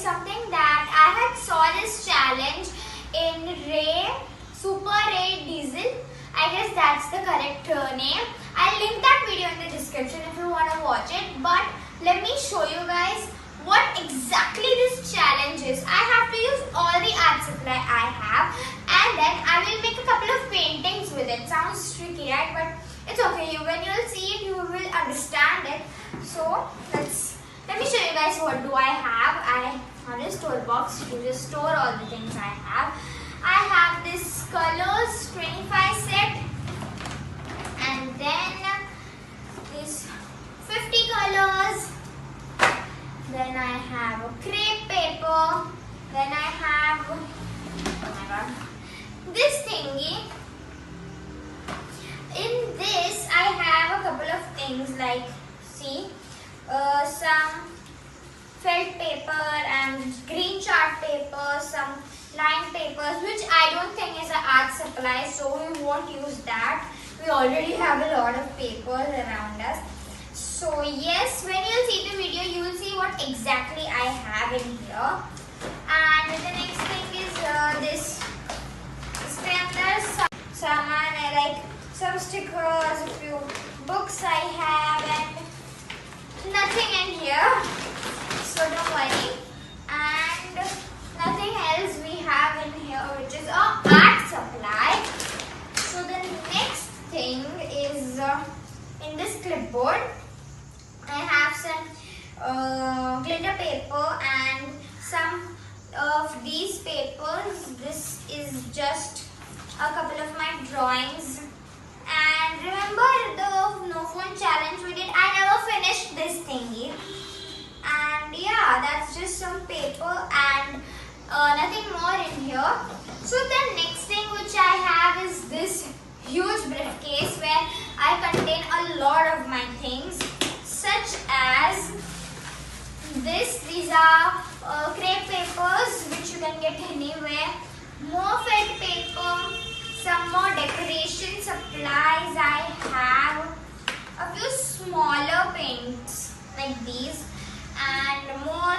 something that I had saw this challenge in Super Ray Diesel. I guess that's the correct name. I'll link that video in the description if you want to watch it. But let me show you guys what exactly this challenge is. I have to use all the art supply I have, and then I will make a couple of paintings with it. Sounds tricky, right? But it's okay. When you'll see it, you will understand it. So let me show you guys what do I have. I have a store box to just store all the things I have. I have this colors 25 set, and then this 50 colors. Then I have a crepe paper. Then I have, oh my god, this thingy. In this I have a couple of things like, see, some felt paper and green chart paper, some line papers, which I don't think is an art supply, so we won't use that. We already have a lot of papers around us. So yes, when you'll see the video, you will see what exactly I have in here. And the next thing is this. इसके अंदर सामान है, like some stickers, a few books I have, and nothing in here. So don't worry. And nothing else we have in here, which is our art supply. So the next thing is in this clipboard. I have some glitter paper and some of these papers. This is just a couple of my drawings. And remember the no phone challenge we did? I never finished this thingy. And yeah, that's just some paper and nothing more in here. So the next thing which I have is this huge briefcase where I contain a lot of my things, such as these are crepe papers which you can get anywhere, more felt paper, some more decoration supplies I have, a few smaller paints like these, and more.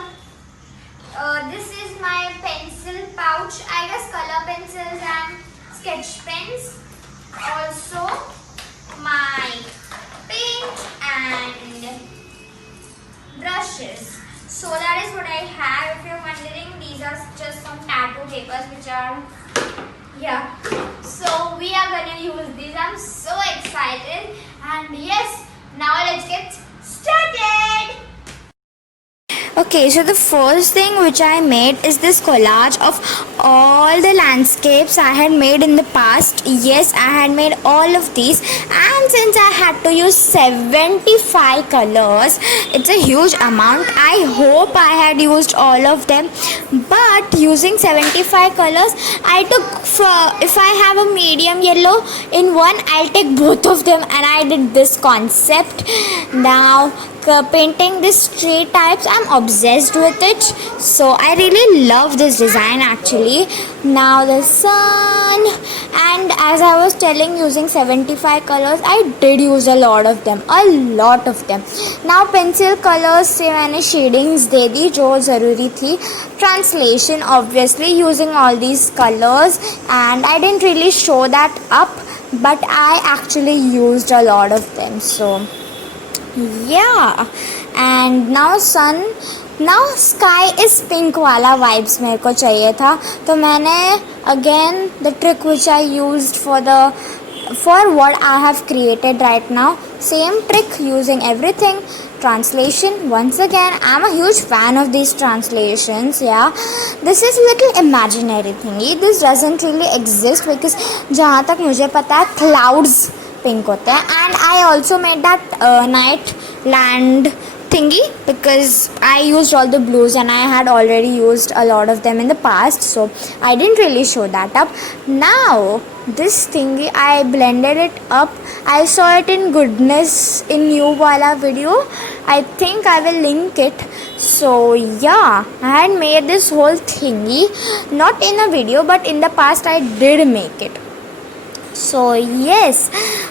This is my pencil pouch, I guess color pencils and sketch pens, also my paint and brushes. So that is what I have. If you're wondering, these are just some tattoo papers which are, yeah. So we are gonna use these. I'm so excited. And yes, now let's get started. Okay, so the first thing which I made is this collage of all the landscapes I had made in the past. Yes, I had made all of these, and since I had to use 75 colors, it's a huge amount. I hope I had used all of them, but using 75 colors, I took, if I have a medium yellow in one, I'll take both of them, and I did this concept. Now painting these tree types, I'm obsessed with it, so I really love this design actually. Now the sun, and as I was telling, using 75 colors, I did use a lot of them. Now pencil colors से मैंने shadings दे दी जो ज़रूरी थी. Translation, obviously using all these colors, and I didn't really show that up, but I actually used a lot of them. So yeah, and now sun, now sky is pink वाला vibes मेरे को चाहिए था, तो मैंने again the trick which I used for what I have created right now, same trick using everything. Translation, once again, I'm a huge fan of these translations. Yeah, this is little imaginary thingy, this doesn't really exist because जहाँ तक मुझे पता है clouds pink होते हैं. And I also made that night land thingy because I used all the blues and I had already used a lot of them in the past, so I didn't really show that up. Now this thingy, I blended it up. I saw it in Goodness in New Wala video. I think I will link it. So yeah, I had made this whole thingy, not in a video, but in the past I did make it. So yes,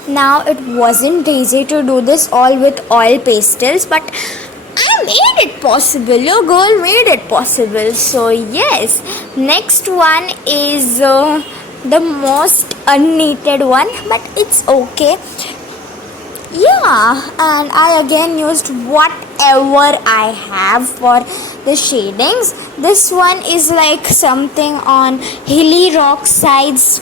now it wasn't easy to do this all with oil pastels, but I'm made it possible. Your girl made it possible. So yes, next one is the most unneated one, but it's okay. Yeah, and I again used whatever I have for the shadings. This one is like something on hilly rock sides,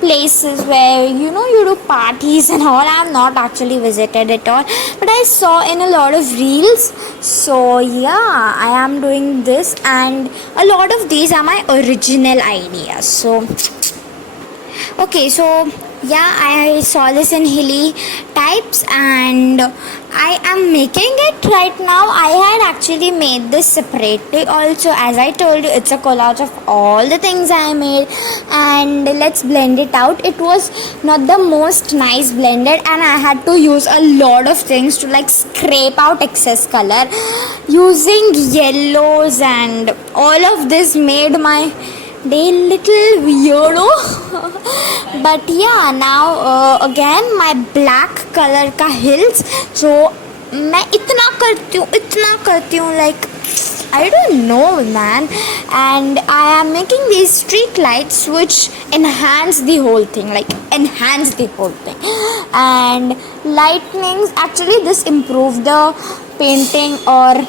places where you do parties and all. I have not actually visited it all, but I saw in a lot of reels. So yeah, I am doing this, and a lot of these are my original ideas. So okay, so yeah, I saw this in hilly types and I am making it right now. I had actually made this separately also. As I told you, it's a collage of all the things I made, and let's blend it out. It was not the most nice blended, and I had to use a lot of things to like scrape out excess color using yellows, and all of this made my day little weirdo. But yeah, now again my black color का hills, so मैं इतना करती हूँ like I don't know, man. And I am making these street lights which enhance the whole thing, and lightnings. Actually, this improved the painting or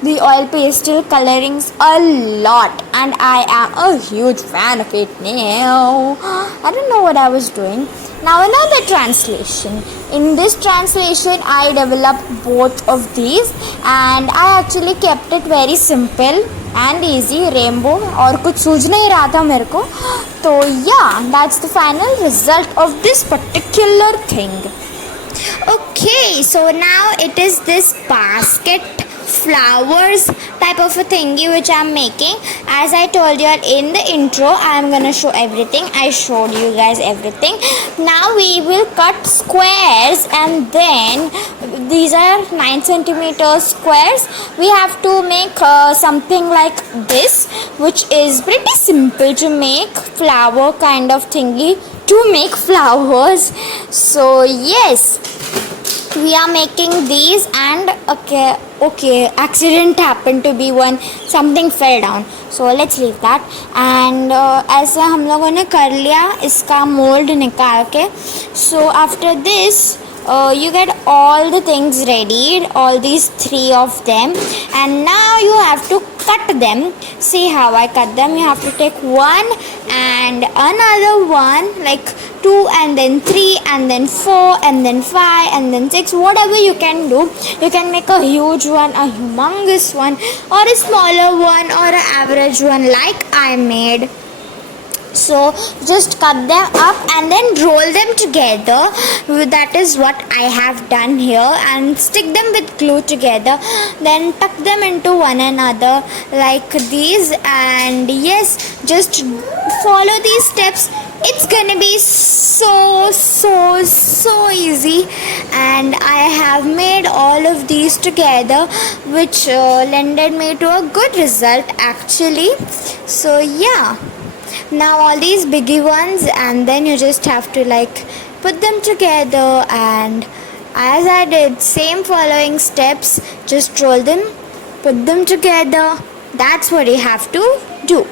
the oil pastel colorings a lot, and I am a huge fan of it now. I don't know what I was doing. Now another translation. In this translation, I developed both of these, and I actually kept it very simple and easy. Rainbow और कुछ सूझ नहीं रहा था मेरे को. तो yeah, that's the final result of this particular thing. Okay, so now it is this basket flowers type of a thingy which I'm making. As I told you in the intro, I'm gonna show everything. I showed you guys everything. Now we will cut squares, and then these are 9 centimeter squares. We have to make something like this, which is pretty simple to make. Flower kind of thingy to make flowers. So yes, we are making these, and okay, accident happened to be one, something fell down, so let's leave that. And ऐसा हम लोगों ने कर लिया इसका mold निकाल के. So after this you get all the things ready, all these 3 of them, and now you have to cut them. See how I cut them. You have to take one and another one, like 2 and then 3 and then 4 and then 5 and then 6, whatever you can do. You can make a huge one, a humongous one, or a smaller one, or an average one like I made. So just cut them up and then roll them together. That is what I have done here, and stick them with glue together, then tuck them into one another like these. And yes, just follow these steps. It's gonna be so easy, and I have made all of these together, which lended me to a good result actually. So yeah, now all these biggie ones, and then you just have to like put them together, and as I did, same following steps, just roll them, put them together. That's what you have to do.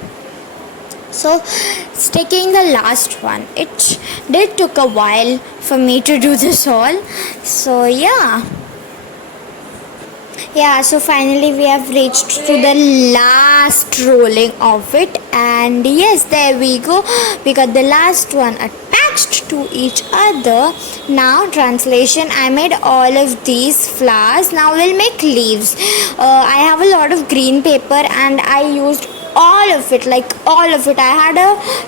So sticking the last one, it did took a while for me to do this all. So yeah, so finally we have reached to the last rolling of it, and yes, there we go. We got the last one attached to each other. Now translation, I made all of these flowers. Now we'll make leaves. I have a lot of green paper, and I used all of it. I had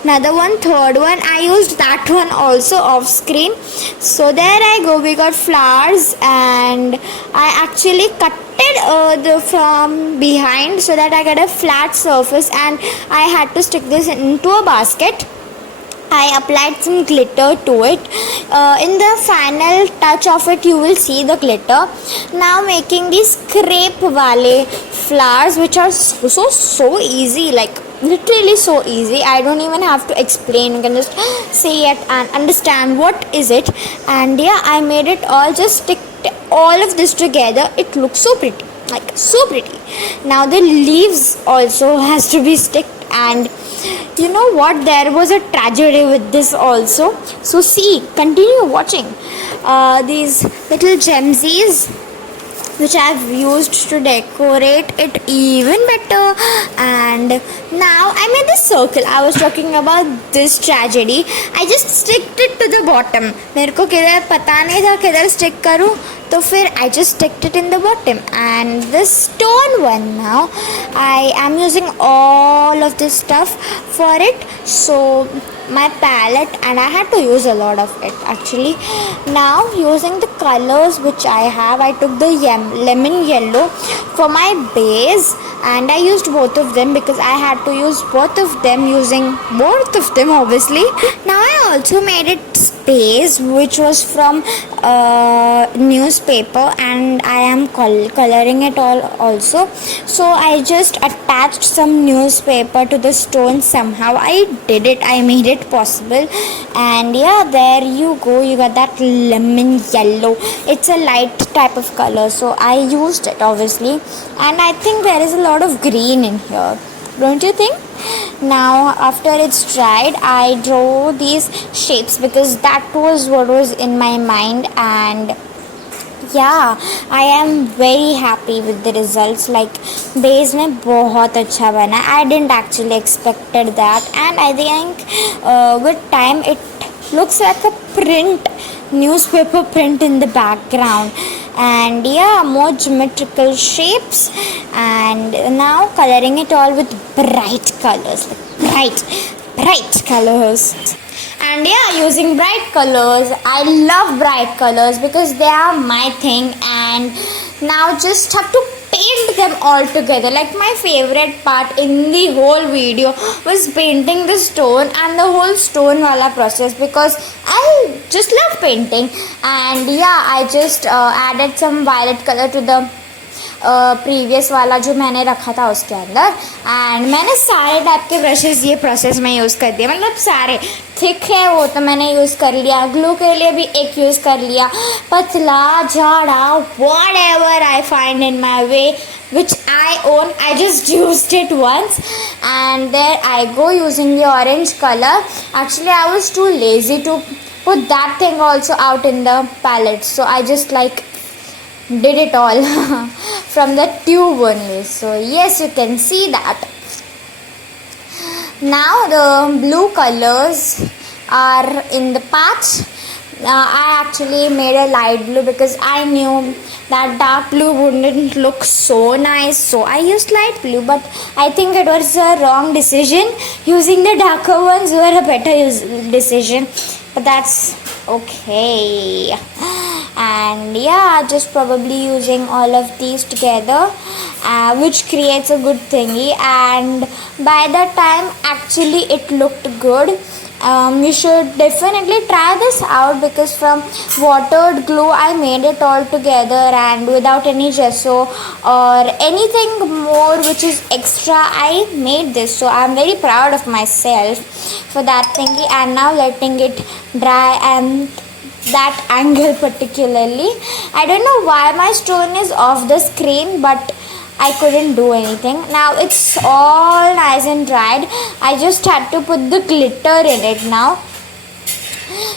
another one, third one. I used that one also off screen. So there I go. We got flowers, and I actually cut from behind so that I get a flat surface, and I had to stick this into a basket. I applied some glitter to it. In the final touch of it, you will see the glitter. Now making these crepe wale flowers, which are so easy, like literally so easy. I don't even have to explain. You can just see it and understand what is it. And yeah, I made it all. Just stick all of this together. It looks so pretty. like so pretty. Now the leaves also has to be sticked, and you know what, there was a tragedy with this also. So see, continue watching these little gemsies which I've used to decorate it even better. And now I made this circle. I was talking about this tragedy. I just sticked it to the bottom. मेरे को किधर पता नहीं था किधर stick करूँ, तो फिर I just sticked it in the bottom. And this stone one, now I am using all of this stuff for it. So my palette, and I had to use a lot of it actually. Now using the colors which I have, I took the lemon yellow for my base, and I used both of them because I had to use both of them, using both of them obviously. Now I also made it space which was from newspaper, and I am coloring it all also. So I just attached some newspaper to the stone somehow. I did it, I made it possible. And yeah, there you go, you got that lemon yellow. It's a light type of color, so I used it obviously. And I think there is a lot of green in here, don't you think? Now after it's dried, I draw these shapes because that was what was in my mind. And yeah, I am very happy with the results. Like base में बहुत अच्छा बना. I didn't actually expected that, and I think with time it looks like a print, newspaper print in the background. And yeah, more geometrical shapes, and now coloring it all with bright colors, like bright colors. And yeah, using bright colors, I love bright colors because they are my thing. And now just have to paint them all together. Like my favorite part in the whole video was painting the stone and the whole stone wala process, because I just love painting. And yeah, I just added some violet color to the previous वाला जो मैंने रखा था उसके अंदर. And मैंने सारे type के ब्रशेस ये प्रोसेस में यूज़ कर दिए, मतलब सारे. थिक है वो तो मैंने यूज़ कर लिया, ग्लू के लिए भी एक यूज़ कर लिया, पतला झाड़ा what ever I find in my way which I own, I just used it once. And there I go using the orange color. Actually I was too lazy to put that thing also out in the palette, so I just like did it all from the tube only. So yes, you can see that. Now the blue colors are in the patch. I actually made a light blue because I knew that dark blue wouldn't look so nice, so I used light blue. But I think it was a wrong decision. Using the darker ones were a better decision, but that's okay. And yeah, just probably using all of these together, which creates a good thingy. And by that time actually it looked good. You should definitely try this out, because from watered glue I made it all together and without any gesso or anything more which is extra. I made this, so I'm very proud of myself for that thingy. And now letting it dry, and that angle particularly, I don't know why my stone is off the screen, but I couldn't do anything. Now it's all nice and dried. I just had to put the glitter in it now.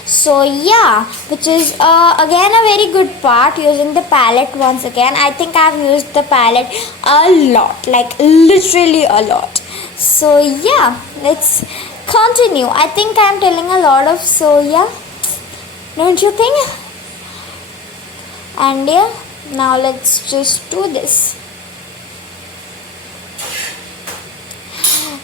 So yeah, which is again a very good part, using the palette once again. I think I've used the palette a lot, like literally a lot. So yeah, let's continue. I think I'm telling a lot of so yeah, don't you think? And yeah, now let's just do this.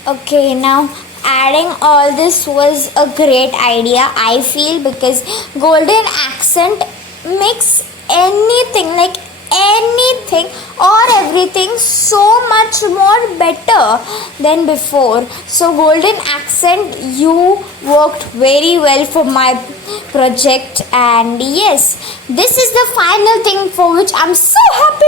Okay, now adding all this was a great idea, I feel, because golden accent makes anything, like anything or everything, so much more better than before. So golden accent, you worked very well for my project, and yes, this is the final thing for which I'm so happy.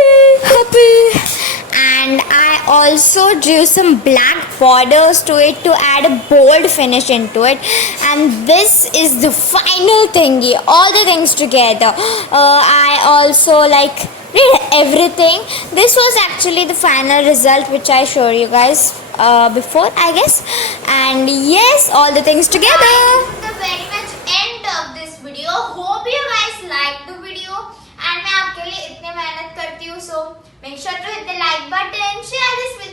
And I also drew some black borders to it to add a bold finish into it, and this is the final thingy, all the things together. I also did everything. This was actually the final result which I showed you guys before, I guess. And yes, all the things together. This is the very much end of this video. Hope you guys liked the video. And मैं आपके लिए इतनी मेहनत करती हूँ, so make sure to hit the like button, share this video.